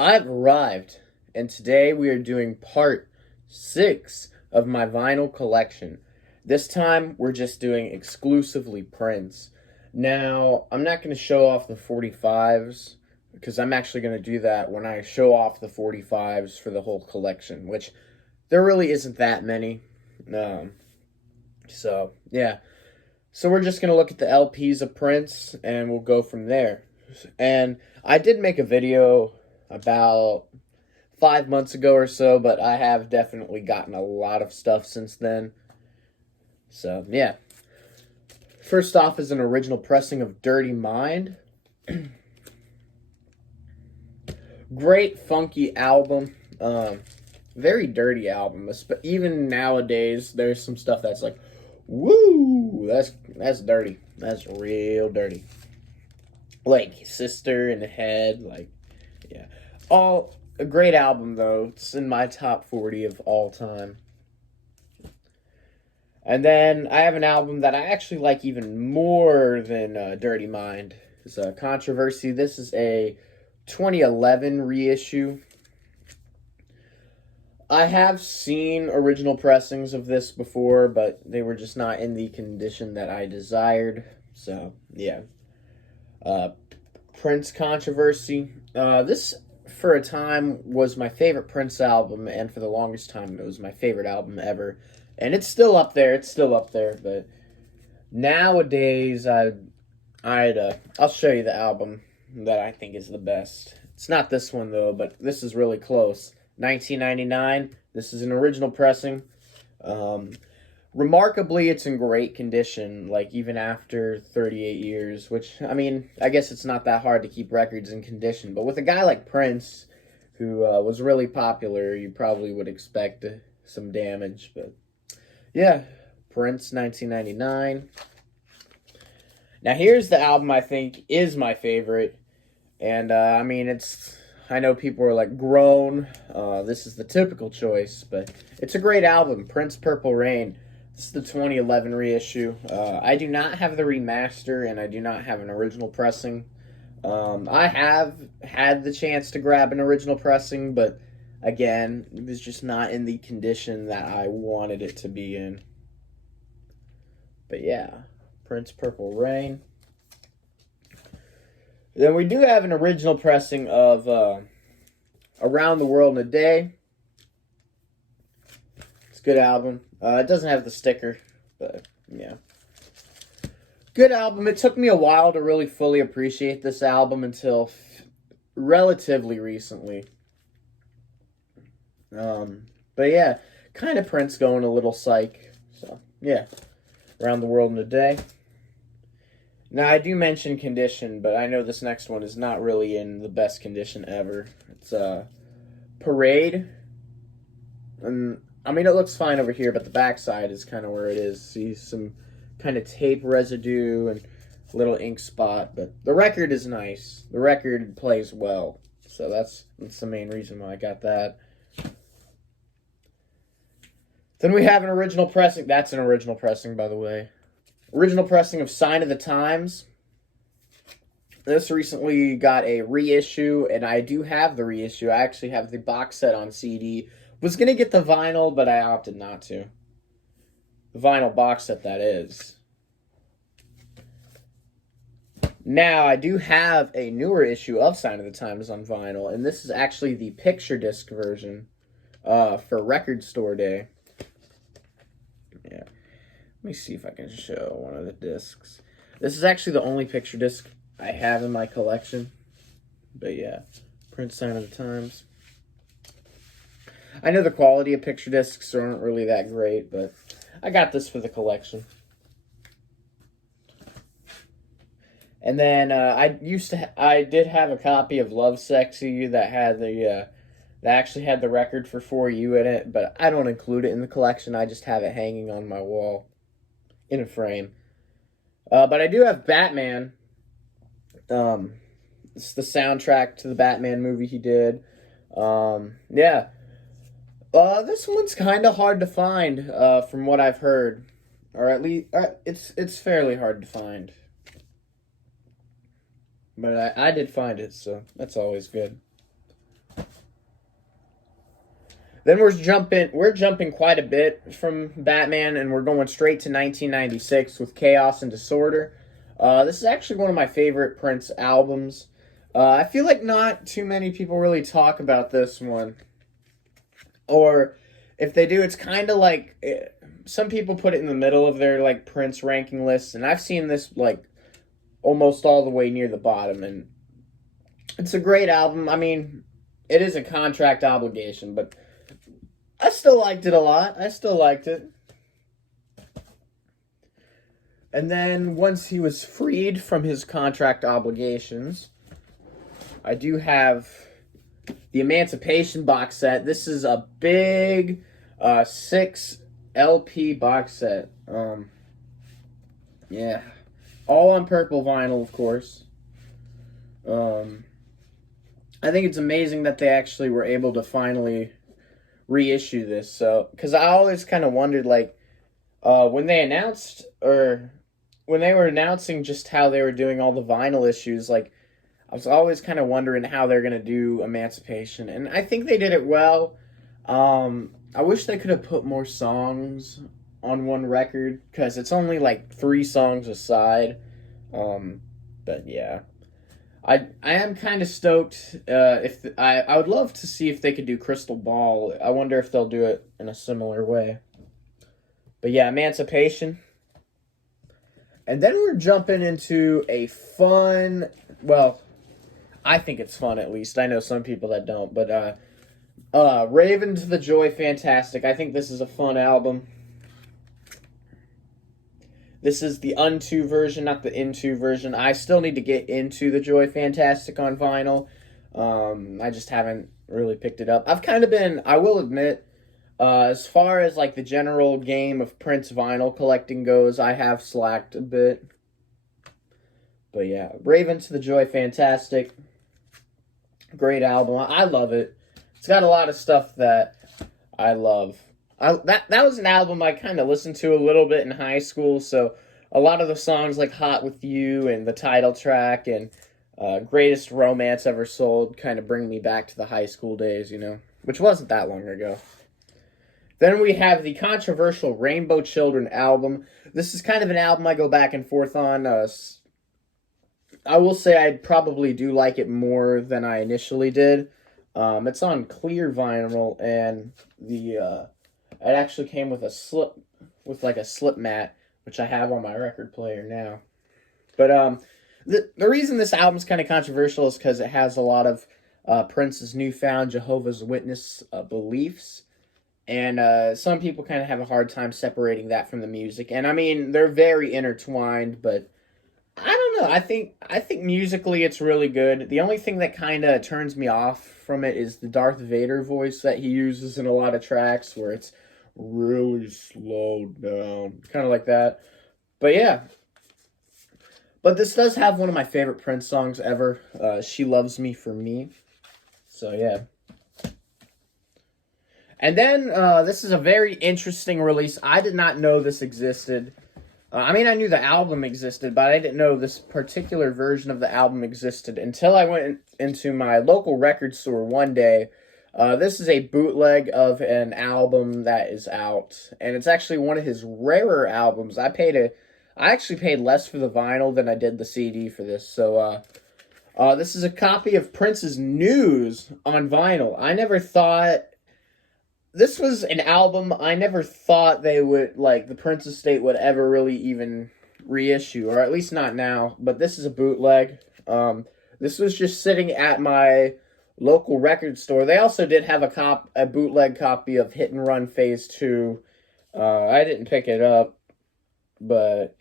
I've arrived, and today we are doing part 6 of my vinyl collection. This time we're just doing exclusively Prince. Now, I'm not going to show off the 45s because I'm actually going to do that when I show off the 45s for the whole collection, which there really isn't that many. Yeah. So we're just going to look at the LPs of Prince and we'll go from there. And I did make a video about 5 months ago or so, but I have definitely gotten a lot of stuff since then. So, yeah. First off is an original pressing of Dirty Mind. Great funky album. Very dirty album. But even nowadays, there's some stuff that's like, woo, that's dirty. That's real dirty. Like Sister in the Head, like, yeah. All a great album though. It's in my top 40 of all time. And then I have an album that I actually like even more than Dirty Mind. It's a Controversy. This is a 2011 reissue. I have seen original pressings of this before, but they were just not in the condition that I desired. So, yeah. Prince Controversy. This, for a time, was my favorite Prince album, and for the longest time, it was my favorite album ever. And it's still up there. But nowadays, I'll show you the album that I think is the best. It's not this one though, but this is really close. 1999. This is an original pressing. Remarkably, it's in great condition, like even after 38 years, which, I mean, I guess it's not that hard to keep records in condition. But with a guy like Prince, who was really popular, you probably would expect some damage. But yeah, Prince, 1999. Now, here's the album I think is my favorite. And, I mean, I know people are like, Grown. This is the typical choice, but it's a great album. Prince Purple Rain. This is the 2011 reissue. I do not have the remaster, and I do not have an original pressing. I have had the chance to grab an original pressing, but again, it was just not in the condition that I wanted it to be in. But yeah, Prince Purple Rain. Then we do have an original pressing of Around the World in a Day. It's a good album. It doesn't have the sticker, but yeah. Good album. It took me a while to really fully appreciate this album until relatively recently. But yeah, kind of Prince going a little psych. So, yeah. Around the World in a Day. Now, I do mention condition, but I know this next one is not really in the best condition ever. It's Parade. And, I mean, it looks fine over here, but the backside is kind of where it is. See some kind of tape residue and a little ink spot, but the record is nice. The record plays well, so that's the main reason why I got that. Then we have an original pressing. That's an original pressing, by the way. Original pressing of Sign of the Times. This recently got a reissue, and I do have the reissue. I actually have the box set on CD. Was going to get the vinyl, but I opted not to. The vinyl box set, that is. Now, I do have a newer issue of Sign of the Times on vinyl, and this is actually the picture disc version for Record Store Day. Yeah. Let me see if I can show one of the discs. This is actually the only picture disc I have in my collection. But yeah, Prince Sign of the Times. I know the quality of picture discs aren't really that great, but I got this for the collection. And then I did have a copy of Love Sexy that had that actually had the record for For You in it, but I don't include it in the collection. I just have it hanging on my wall in a frame. But I do have Batman. It's the soundtrack to the Batman movie he did. Yeah. This one's kind of hard to find, from what I've heard. Or at least, it's fairly hard to find. But I did find it, so that's always good. Then we're jumping quite a bit from Batman, and we're going straight to 1996 with Chaos and Disorder. This is actually one of my favorite Prince albums. I feel like not too many people really talk about this one, or if they do, it's kind of like some people put it in the middle of their like Prince ranking lists, and I've seen this like almost all the way near the bottom, and it's a great album. I mean, it is a contract obligation, but I still liked it a lot. I still liked it. And then once he was freed from his contract obligations, I do have the Emancipation box set. This is a big 6 LP box set. Yeah. All on purple vinyl, of course. I think it's amazing that they actually were able to finally reissue this. So, because I always kind of wondered, like, when they announced, or when they were announcing just how they were doing all the vinyl issues, like, I was always kind of wondering how they're going to do Emancipation. And I think they did it well. I wish they could have put more songs on one record, because it's only like 3 songs a side. But yeah. I am kind of stoked. I would love to see if they could do Crystal Ball. I wonder if they'll do it in a similar way. But yeah, Emancipation. And then we're jumping into a fun, well, I think it's fun at least. I know some people that don't, but Raven to the Joy Fantastic. I think this is a fun album. This is the Unto version, not the Into version. I still need to get into the Joy Fantastic on vinyl. I just haven't really picked it up. I've kind of been, I will admit, as far as like the general game of Prince vinyl collecting goes, I have slacked a bit. But yeah, Raven to the Joy Fantastic. Great album. I love it. It's got a lot of stuff that I love. That was an album I kind of listened to a little bit in high school, so a lot of the songs like Hot With You and the title track and Greatest Romance Ever Sold kind of bring me back to the high school days, you know, which wasn't that long ago. Then we have the controversial Rainbow Children album. This is kind of an album I go back and forth on. I will say I probably do like it more than I initially did. It's on clear vinyl, and it actually came with a slip mat, which I have on my record player now. But the reason this album's kind of controversial is because it has a lot of Prince's newfound Jehovah's Witness beliefs, and some people kind of have a hard time separating that from the music. And I mean, they're very intertwined, but I don't know. I think musically it's really good. The only thing that kind of turns me off from it is the Darth Vader voice that he uses in a lot of tracks, where it's really slowed down, kind of like that. But yeah. But this does have one of my favorite Prince songs ever, She Loves Me For Me. So yeah. And then this is a very interesting release. I did not know this existed. I mean, I knew the album existed, but I didn't know this particular version of the album existed until I went into my local record store one day. This is a bootleg of an album that is out, and it's actually one of his rarer albums. I actually paid less for the vinyl than I did the CD for this. So, this is a copy of Prince's News on vinyl. I never thought this was an album I never thought they would, like, the Prince estate would ever really even reissue, or at least not now. But this is a bootleg. This was just sitting at my local record store. They also did have a bootleg copy of Hit and Run Phase 2. I didn't pick it up, but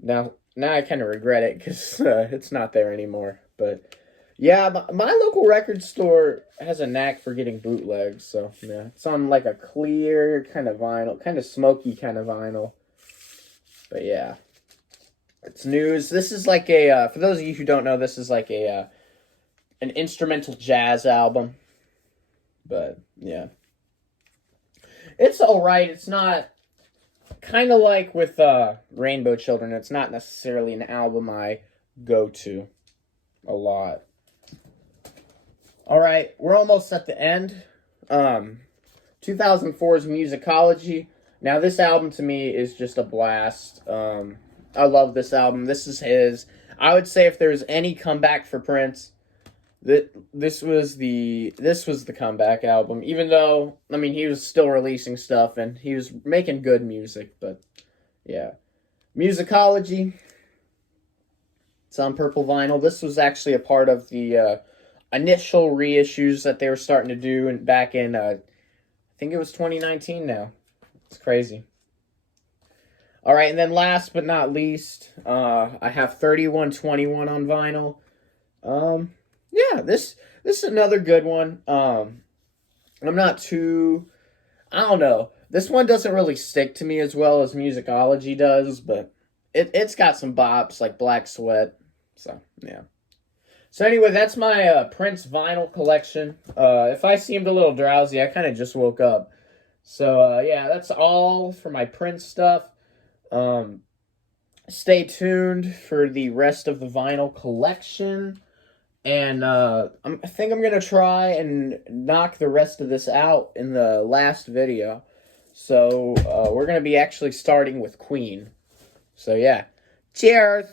now I kind of regret it because it's not there anymore. But yeah, my local record store has a knack for getting bootlegs, so yeah. It's on like a clear kind of vinyl, kind of smoky kind of vinyl. But yeah. It's News. This is like a, for those of you who don't know, this is like an instrumental jazz album. But yeah. It's alright. It's not, kind of like with Rainbow Children, it's not necessarily an album I go to a lot. Alright, we're almost at the end. 2004's Musicology. Now, this album to me is just a blast. I love this album. This is his. I would say if there's any comeback for Prince, this was the comeback album. Even though, I mean, he was still releasing stuff and he was making good music, but yeah. Musicology. It's on purple vinyl. This was actually a part of the initial reissues that they were starting to do and back in I think it was 2019 now. It's crazy. All right, and then last but not least, I have 3121 on vinyl. Yeah, this is another good one. I'm not too, I don't know. This one doesn't really stick to me as well as Musicology does, but it's got some bops like Black Sweat. So, yeah. So anyway, that's my Prince vinyl collection. If I seemed a little drowsy, I kind of just woke up. So, yeah, that's all for my Prince stuff. Stay tuned for the rest of the vinyl collection. And I think I'm going to try and knock the rest of this out in the last video. So we're going to be actually starting with Queen. So, yeah. Cheers!